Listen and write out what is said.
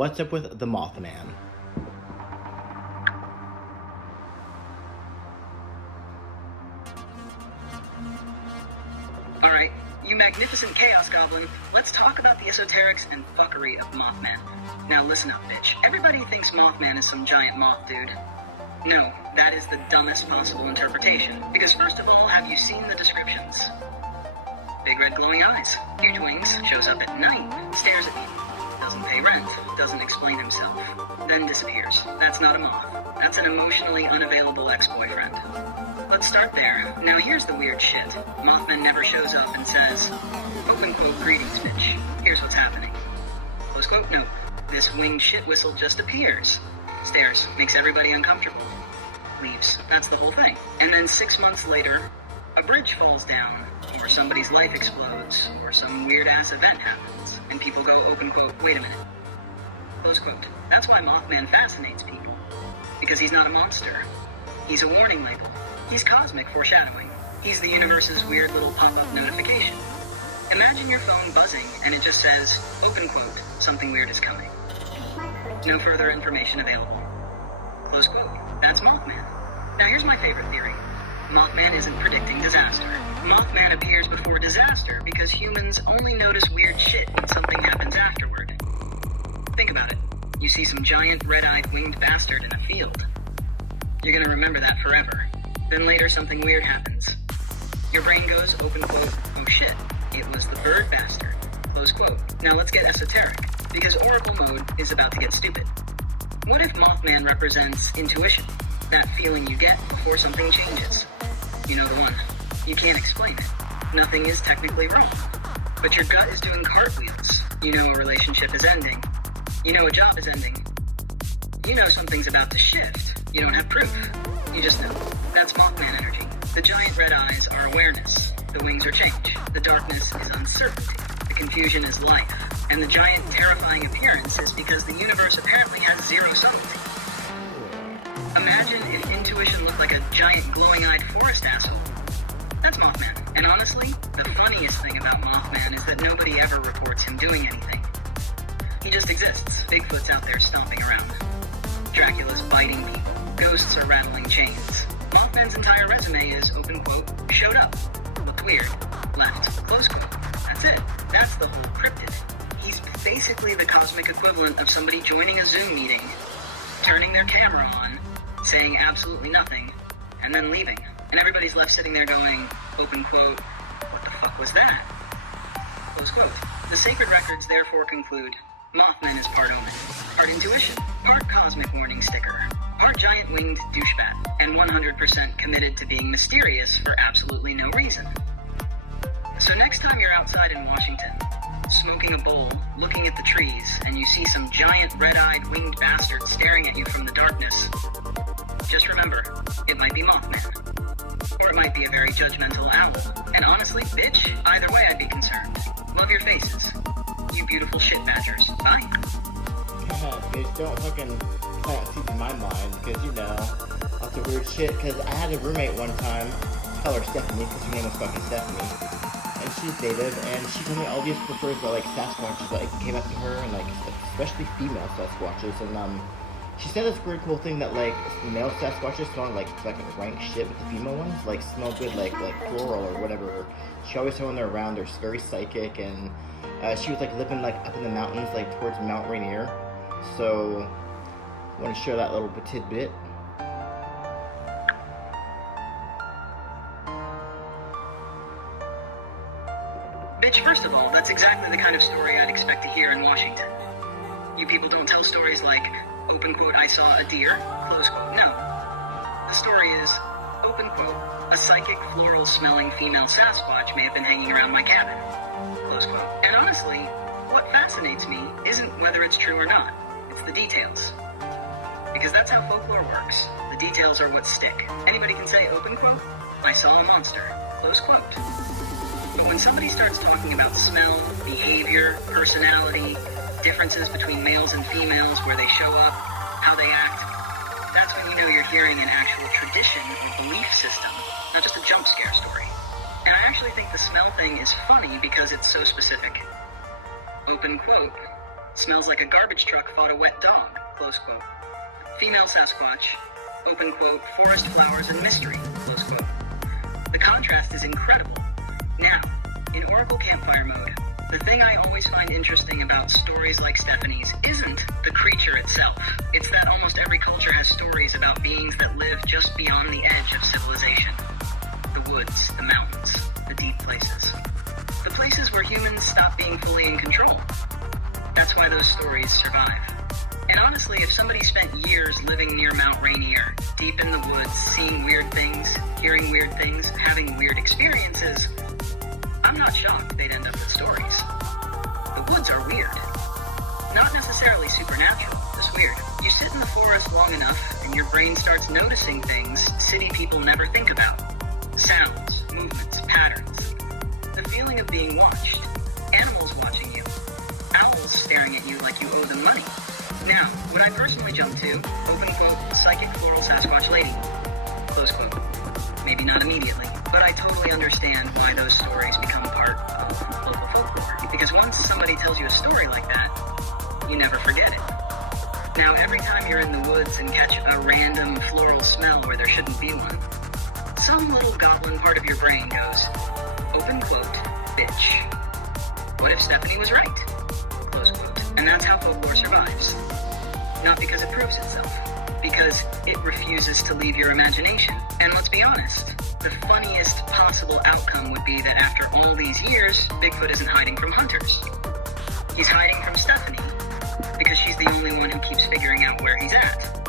what's up with the Mothman? Alright, you magnificent Chaos Goblin, let's talk about the esoterics and fuckery of Mothman. Now listen up, bitch. Everybody thinks Mothman is some giant moth dude. No, that is the dumbest possible interpretation. Because first of all, have you seen the descriptions? Big red glowing eyes, huge wings, shows up at night, stares at you, doesn't pay rent, doesn't explain himself, then disappears. That's not a moth. That's an emotionally unavailable ex-boyfriend. Let's start there. Now here's the weird shit. Mothman never shows up and says, open quote, greetings, bitch. Here's what's happening. Close quote, no. This winged shit whistle just appears. Stares, makes everybody uncomfortable. Leaves. That's the whole thing. And then 6 months later, a bridge falls down, or somebody's life explodes, or some weird-ass event happens, and people go, open quote, wait a minute. Close quote. That's why Mothman fascinates people. Because he's not a monster. He's a warning label. He's cosmic foreshadowing. He's the universe's weird little pop-up notification. Imagine your phone buzzing, and it just says, open quote, something weird is coming. No further information available. Close quote. That's Mothman. Now here's my favorite theory. Mothman isn't predicting disaster. Mothman appears before disaster because humans only notice weird shit when something happens afterward. Think about it. You see some giant red-eyed winged bastard in a field. You're gonna remember that forever. Then later something weird happens. Your brain goes, open quote, oh shit, it was the bird bastard. Close quote. Now let's get esoteric, because Oracle mode is about to get stupid. What if Mothman represents intuition? That feeling you get before something changes. You know the one. You can't explain it. Nothing is technically wrong. But your gut is doing cartwheels. You know a relationship is ending. You know a job is ending. You know something's about to shift. You don't have proof. You just know. That's Mothman energy. The giant red eyes are awareness. The wings are change. The darkness is uncertainty. The confusion is life. And the giant terrifying appearance is because the universe apparently has zero subtlety. Imagine if intuition looked like a giant glowing-eyed forest asshole. That's Mothman. And honestly, the funniest thing about Mothman is that nobody ever reports him doing anything. He just exists. Bigfoot's out there stomping around. Dracula's biting people. Ghosts are rattling chains. Mothman's entire resume is, open quote, showed up, looked weird, left, close quote. That's it. That's the whole cryptid. He's basically the cosmic equivalent of somebody joining a Zoom meeting, turning their camera on, saying absolutely nothing, and then leaving. And everybody's left sitting there going, open quote, what the fuck was that? Close quote. The sacred records therefore conclude, Mothman is part omen, part intuition, part cosmic warning sticker, part giant winged douchebat, and 100% committed to being mysterious for absolutely no reason. So next time you're outside in Washington, smoking a bowl, looking at the trees, and you see some giant red-eyed winged bastard staring at you from the darkness, just remember, it might be Mothman. Or it might be a very judgmental owl. And honestly, bitch, either way I'd be concerned. Love your faces. You beautiful shit badgers. Bye. Bitch, don't fucking plant seeds in my mind, because, you know, lots of weird shit, because I had a roommate one time, call her Stephanie, because her name was fucking Stephanie, and she's native, and she told me all these stories about, like, Sasquatches, like, came up to her, and, like, especially female Sasquatches, and, she said this weird cool thing that, like, male Sasquatches smell like rank shit with the female ones, like, smell good, like floral or whatever. She always said when they're around, they're very psychic, and, she was, like, living, like, up in the mountains, like, towards Mount Rainier, so, I want to share that little tidbit. Bitch, first of all, that's exactly the kind of story I'd expect to hear in Washington. You people don't tell stories like, open quote, I saw a deer, close quote. No. The story is, open quote, a psychic, floral-smelling female Sasquatch may have been hanging around my cabin, close quote. And honestly, what fascinates me isn't whether it's true or not. It's the details. Because that's how folklore works. The details are what stick. Anybody can say, open quote, I saw a monster, close quote. But when somebody starts talking about smell, behavior, personality, differences between males and females, where they show up, how they act, that's when you know you're hearing an actual tradition or belief system, not just a jump scare story. And I actually think the smell thing is funny because it's so specific. Open quote, Smells like a garbage truck fought a wet dog, close quote. Female Sasquatch, open quote, forest flowers and mystery, close quote. The contrast is incredible. Now, in Oracle Campfire mode, the thing I always find interesting about stories like Stephanie's isn't the creature itself. It's that almost every culture has stories about beings that live just beyond the edge of civilization. The woods, the mountains, the deep places. The places where humans stop being fully in control. That's why those stories survive. And honestly, if somebody spent years living near Mount Rainier, deep in the woods, seeing weird things, hearing weird things, having weird experiences, I'm not shocked they'd end up with stories. The woods are weird. Not necessarily supernatural, just weird. You sit in the forest long enough, and your brain starts noticing things city people never think about. Sounds, movements, patterns. The feeling of being watched. Animals watching you. Owls staring at you like you owe them money. Now, what I personally jump to, open quote, psychic floral Sasquatch lady, close quote. Maybe not immediately, but I totally understand why those stories become part of local folklore. Because once somebody tells you a story like that, you never forget it. Now, every time you're in the woods and catch a random floral smell where there shouldn't be one, some little goblin part of your brain goes, open quote, bitch. What if Stephanie was right? Close quote. And that's how folklore survives. Not because it proves itself, because it refuses to leave your imagination. And let's be honest, the funniest possible outcome would be that after all these years, Bigfoot isn't hiding from hunters. He's hiding from Stephanie, because she's the only one who keeps figuring out where he's at.